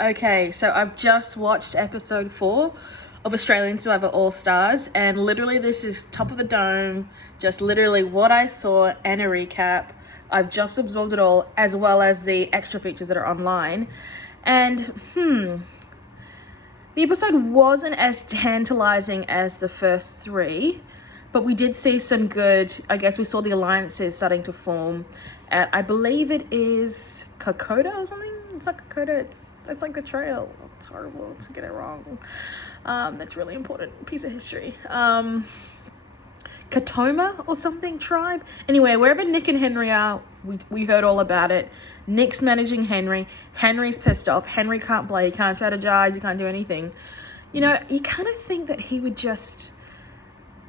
Okay, so I've just watched episode 4 of Australian Survivor All Stars, and literally this is top of the dome, just literally what I saw and a recap. I've just absorbed it all, as well as the extra features that are online. And the episode wasn't as tantalizing as the first 3, but we did see some good, I guess we saw the alliances starting to form at, I believe it is Kokoda or something? It's not Kokoda, it's like the trail. It's horrible to get it wrong. That's really important piece of history. Katoma or something tribe. Anyway, wherever Nick and Henry are, we heard all about it. Nick's managing Henry. Henry's pissed off. Henry can't play. He can't strategize. He can't do anything. You know, you kind of think that he would just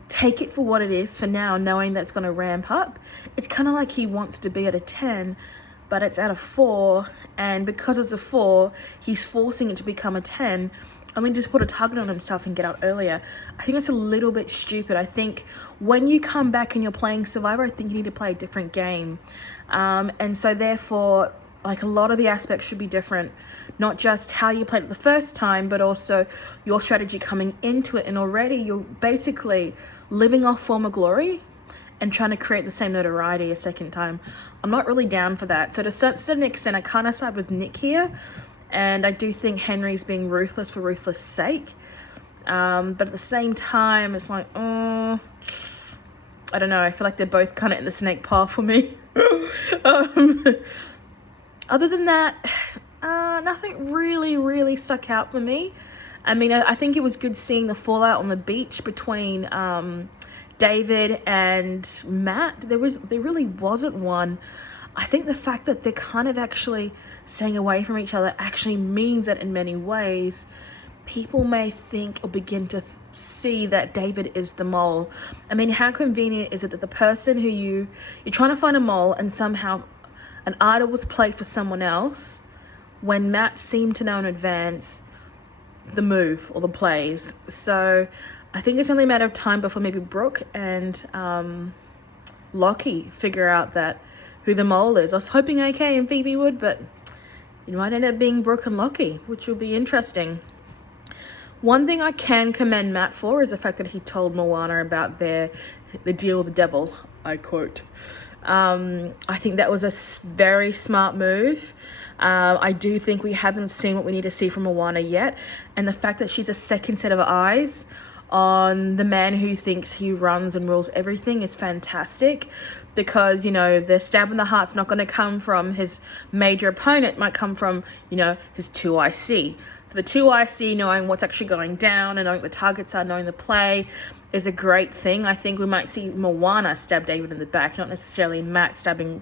take it for what it is for now, knowing that's going to ramp up. It's kind of like he wants to be at a 10, but it's at a 4. And because it's a 4, he's forcing it to become a 10. Only just put a target on himself and get out earlier. I think it's a little bit stupid. I think when you come back and you're playing Survivor, I think you need to play a different game. And so therefore, like, a lot of the aspects should be different. Not just how you played it the first time, but also your strategy coming into it. And already you're basically living off former glory and trying to create the same notoriety a second time. I'm not really down for that. So to some extent, I kind of side with Nick here. And I do think Henry's being ruthless for ruthless sake. But at the same time, it's like, I don't know. I feel like they're both kind of in the snake path for me. Other than that, nothing really stuck out for me. I mean, I think it was good seeing the fallout on the beach between David and Matt. There really wasn't one. I think the fact that they're kind of actually staying away from each other actually means that in many ways, people may think or begin to see that David is the mole. I mean, how convenient is it that the person who you're trying to find a mole and somehow an idol was played for someone else when Matt seemed to know in advance the move or the plays. So I think it's only a matter of time before maybe Brooke and Lockie figure out that who the mole is. I was hoping AK and Phoebe would, but it might end up being Brooke and Lockie, which will be interesting. One thing I can commend Matt for is the fact that he told Moana about the deal with the devil, I quote. I think that was a very smart move. I do think we haven't seen what we need to see from Moana yet. And the fact that she's a second set of eyes on the man who thinks he runs and rules everything is fantastic, because, you know, the stab in the heart's not going to come from his major opponent. It might come from, you know, his 2IC. So the 2IC knowing what's actually going down and knowing the targets are, knowing the play is a great thing. I think we might see Moana stab David in the back, not necessarily Matt stabbing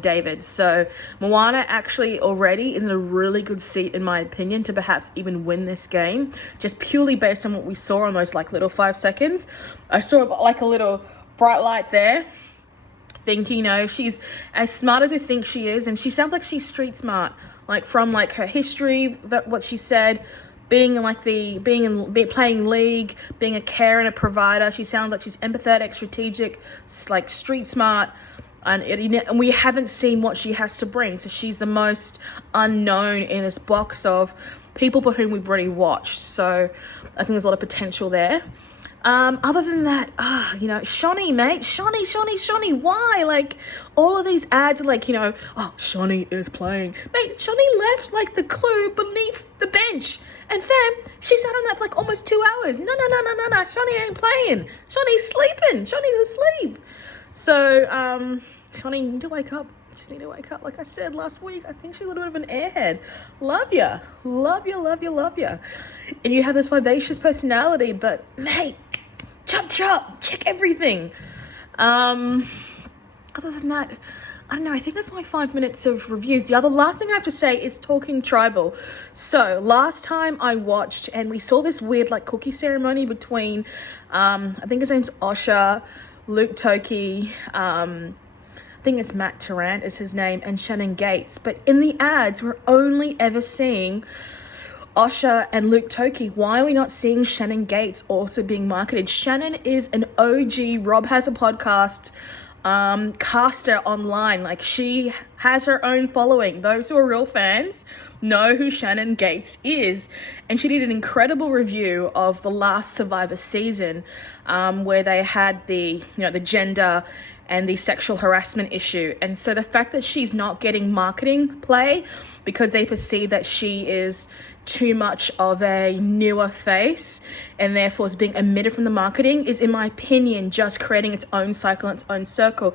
David. So Moana actually already is in a really good seat, in my opinion, to perhaps even win this game, just purely based on what we saw in those like little 5 seconds. I saw like a little bright light there, thinking, you know, she's as smart as we think she is, and she sounds like she's street smart, like from like her history, that what she said, being in like playing league, being a carer and a provider. She sounds like she's empathetic, strategic, like street smart, and we haven't seen what she has to bring. So she's the most unknown in this box of people for whom we've already watched. So I think there's a lot of potential there. Other than that, you know, Shawnee, mate, Shawnee, why? Like, all of these ads are like, you know, oh, Shawnee is playing. Mate, Shawnee left, like, the clue beneath the bench. And fam, she sat on that for, like, almost 2 hours. No, Shawnee ain't playing. Shawnee's sleeping. Shawnee's asleep. So, Shawnee, you need to wake up. Just need to wake up. Like I said last week, I think she's a little bit of an airhead. Love ya. And you have this vivacious personality, but, mate, chop, check everything. Other than that, I don't know, I think that's my 5 minutes of reviews. The last thing I have to say is talking tribal. So last time I watched, and we saw this weird like cookie ceremony between, I think his name's Osha, Luke Toki, I think it's Matt Tarrant is his name, and Shannon Gates. But in the ads, we're only ever seeing Osha and Luke Toki. Why are we not seeing Shannon Gates also being marketed? Shannon is an OG. Rob has a podcast. cast her online. Like, she has her own following. Those who are real fans know who Shannon Gates is. And she did an incredible review of the last Survivor season, where they had the gender and the sexual harassment issue. And so the fact that she's not getting marketing play because they perceive that she is too much of a newer face and therefore is being omitted from the marketing is, in my opinion, just creating its own cycle, its own circle.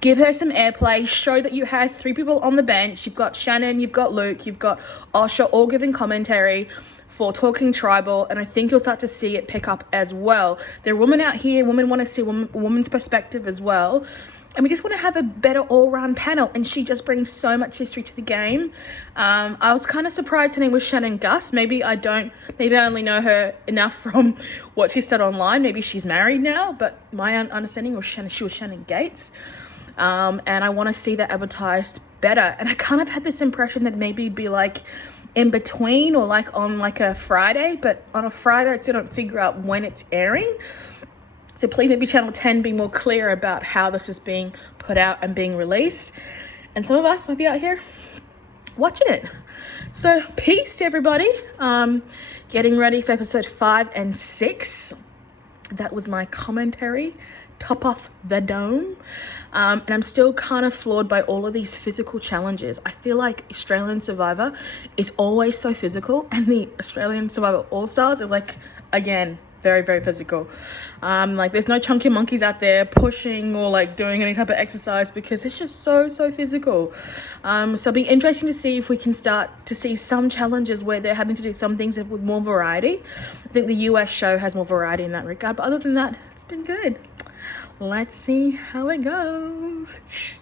Give her some airplay, show that you had 3 people on the bench. You've got Shannon, you've got Luke, you've got Osher, all giving commentary for Talking Tribal, and I think you'll start to see it pick up as well. There are women out here, women want to see a woman's perspective as well. And we just want to have a better all-round panel, and she just brings so much history to the game. I was kind of surprised her name was Shannon Gus. Maybe I only know her enough from what she said online. Maybe she's married now, but my understanding was she was Shannon Gates. And I want to see that advertised better. And I kind of had this impression that maybe it'd be like in between, or like on like a Friday, but on a Friday I still don't figure out when it's airing. So please maybe Channel 10 be more clear about how this is being put out and being released. And some of us might be out here watching it. So peace to everybody. Getting ready for episode 5 and 6. That was my commentary. Top off the dome. And I'm still kind of floored by all of these physical challenges. I feel like Australian Survivor is always so physical, and the Australian Survivor All-Stars is like, again, very, very physical. Like, there's no chunky monkeys out there pushing or like doing any type of exercise because it's just so physical. So it'll be interesting to see if we can start to see some challenges where they're having to do some things with more variety. I think the US show has more variety in that regard, but other than that, it's been good. Let's see how it goes.